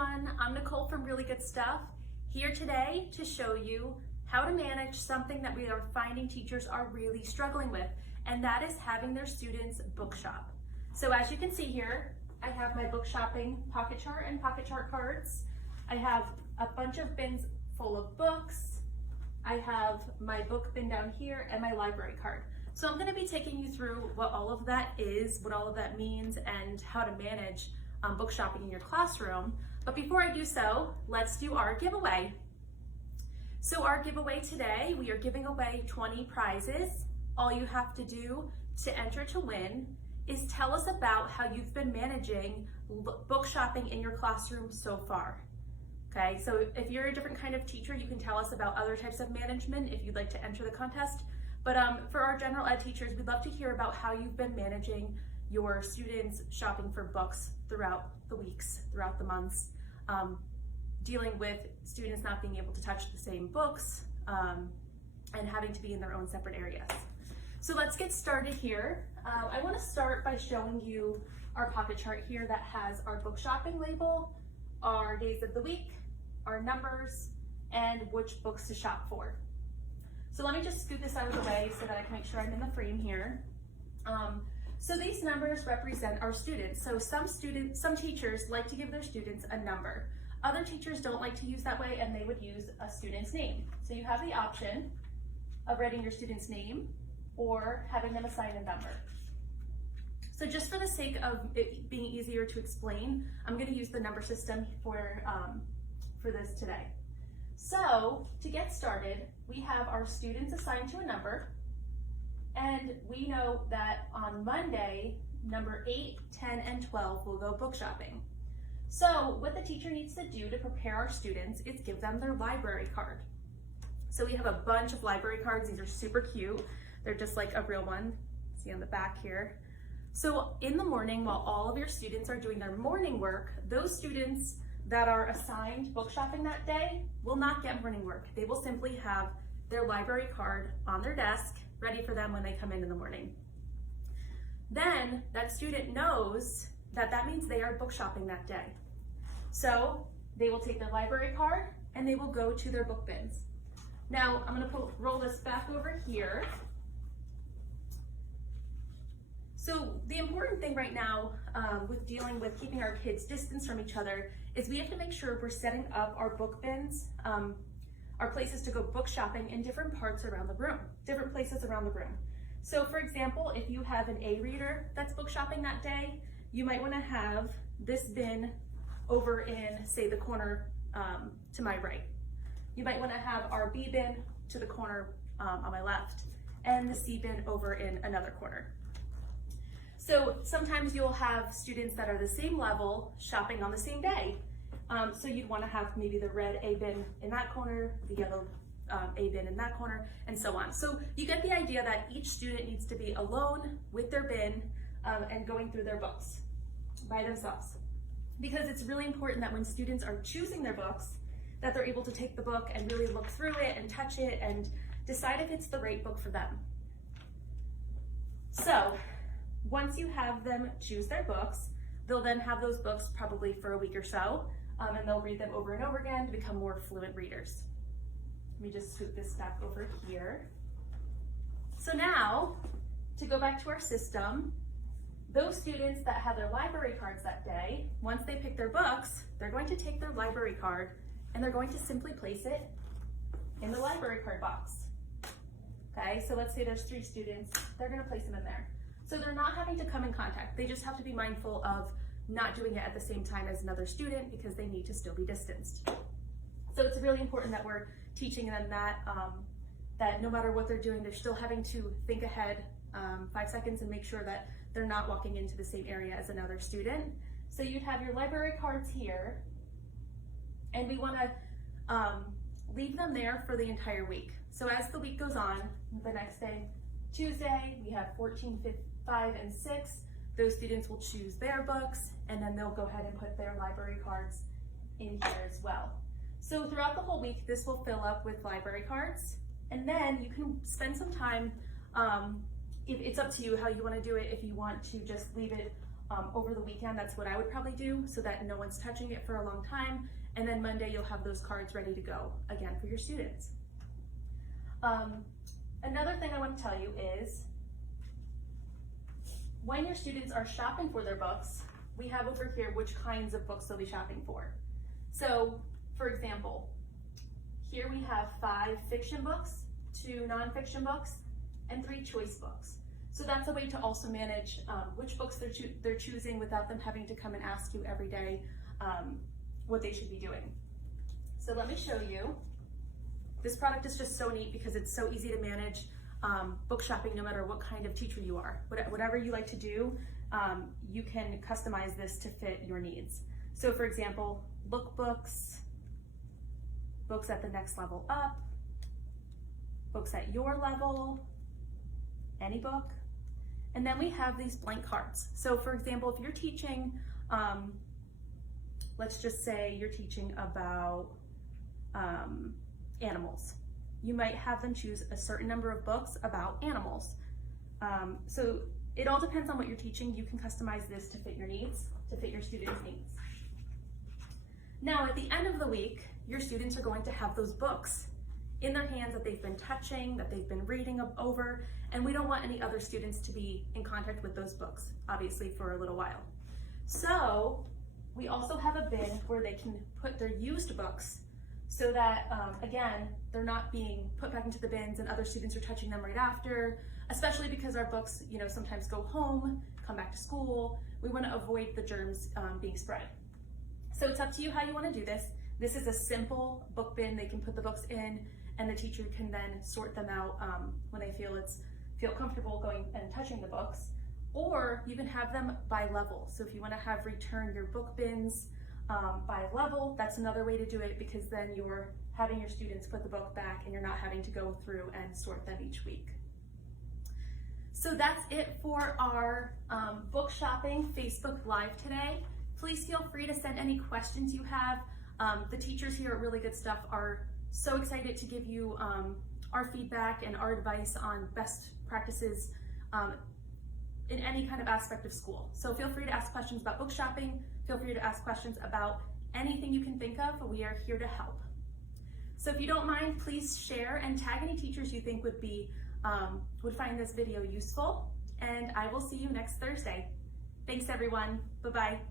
everyone, I'm Nicole from Really Good Stuff, here today to show you how to manage something that we are finding teachers are really struggling with, and that is having their students book shop. So as you can see here, I have my book shopping pocket chart and pocket chart cards. I have a bunch of bins full of books. I have my book bin down here and my library card. So I'm going to be taking you through what all of that is, what all of that means, and how to manage book shopping in your classroom. But before I do so, let's do our giveaway. So our giveaway today, we are giving away 20 prizes. All you have to do to enter to win is tell us about how you've been managing book shopping in your classroom so far. Okay, so if you're a different kind of teacher, you can tell us about other types of management if you'd like to enter the contest. But for our general ed teachers, we'd love to hear about how you've been managing your students shopping for books throughout the weeks, throughout the months, dealing with students not being able to touch the same books and having to be in their own separate areas. So let's get started here. I want to start by showing you our pocket chart here that has our book shopping label, our days of the week, our numbers, and which books to shop for. So let me just scoot this out of the way so that I can make sure I'm in the frame here. So these numbers represent our students. So some teachers like to give their students a number. Other teachers don't like to use that way, and they would use a student's name. So you have the option of writing your student's name or having them assign a number. So just for the sake of it being easier to explain, I'm going to use the number system for this today. So to get started, we have our students assigned to a number, and we know that on Monday, number 8, 10, and 12 will go book shopping. So what the teacher needs to do to prepare our students is give them their library card. So we have a bunch of library cards. These are super cute. They're just like a real one. See on the back here. So in the morning, while all of your students are doing their morning work, those students that are assigned book shopping that day will not get morning work. They will simply have their library card on their desk, ready for them when they come in the morning. Then that student knows that that means they are book shopping that day. So they will take their library card and they will go to their book bins. Now I'm going to roll this back over here. So the important thing right now with dealing with keeping our kids distance from each other is we have to make sure we're setting up our book bins, our places to go book shopping in different parts around the room, different places around the room. So for example, if you have an A reader that's book shopping that day, you might want to have this bin over in, say, the corner to my right. You might want to have our B bin to the corner on my left, and the C bin over in another corner. So sometimes you'll have students that are the same level shopping on the same day. So you'd want to have maybe the red A bin in that corner, the yellow A bin in that corner, and so on. So you get the idea that each student needs to be alone with their bin and going through their books by themselves. Because it's really important that when students are choosing their books, that they're able to take the book and really look through it and touch it and decide if it's the right book for them. So once you have them choose their books, they'll then have those books probably for a week or so, and they'll read them over and over again to become more fluent readers. Let me just scoot this back over here. So now, to go back to our system, those students that have their library cards that day, once they pick their books, they're going to take their library card and they're going to simply place it in the library card box. Okay, so let's say there's 3 students, they're going to place them in there. So they're not having to come in contact. They just have to be mindful of not doing it at the same time as another student because they need to still be distanced. So it's really important that we're teaching them that, that no matter what they're doing, they're still having to think ahead 5 seconds and make sure that they're not walking into the same area as another student. So you'd have your library cards here, and we want to leave them there for the entire week. So as the week goes on, the next day, Tuesday, we have 14, 5, and 6. Those students will choose their books, and then they'll go ahead and put their library cards in here as well. So throughout the whole week, this will fill up with library cards, and then you can spend some time, it's up to you how you want to do it. If you want to just leave it over the weekend. That's what I would probably do, so that no one's touching it for a long time. And then Monday you'll have those cards ready to go again for your students. Another thing I want to tell you is when your students are shopping for their books, we have over here which kinds of books they'll be shopping for. So, for example, here we have 5 fiction books, 2 nonfiction books, and 3 choice books. So that's a way to also manage which books they're choosing without them having to come and ask you every day what they should be doing. So let me show you. This product is just so neat because it's so easy to manage book shopping no matter what kind of teacher you are. Whatever you like to do, you can customize this to fit your needs. So for example, lookbooks, books at the next level up, books at your level, any book. And then we have these blank cards. So for example, if you're teaching, let's just say you're teaching about animals. You might have them choose a certain number of books about animals. So it all depends on what you're teaching. You can customize this to fit your needs, to fit your students' needs. Now at the end of the week, your students are going to have those books in their hands that they've been touching, that they've been reading over, and we don't want any other students to be in contact with those books, obviously, for a little while. So we also have a bin where they can put their used books so that, again, they're not being put back into the bins and other students are touching them right after, especially because our books, sometimes go home, come back to school. We want to avoid the germs being spread. So it's up to you how you want to do this. This is a simple book bin. They can put the books in, and the teacher can then sort them out when they feel comfortable going and touching the books. Or you can have them by level. So if you want to return your book bins by level, that's another way to do it, because then you're having your students put the book back and you're not having to go through and sort them each week. So that's it for our book shopping Facebook Live today. Please feel free to send any questions you have. The teachers here at Really Good Stuff are so excited to give you our feedback and our advice on best practices in any kind of aspect of school. So feel free to ask questions about book shopping. Feel free to ask questions about anything you can think of. We are here to help. So if you don't mind, please share and tag any teachers you think would find this video useful. And I will see you next Thursday. Thanks everyone. Bye-bye.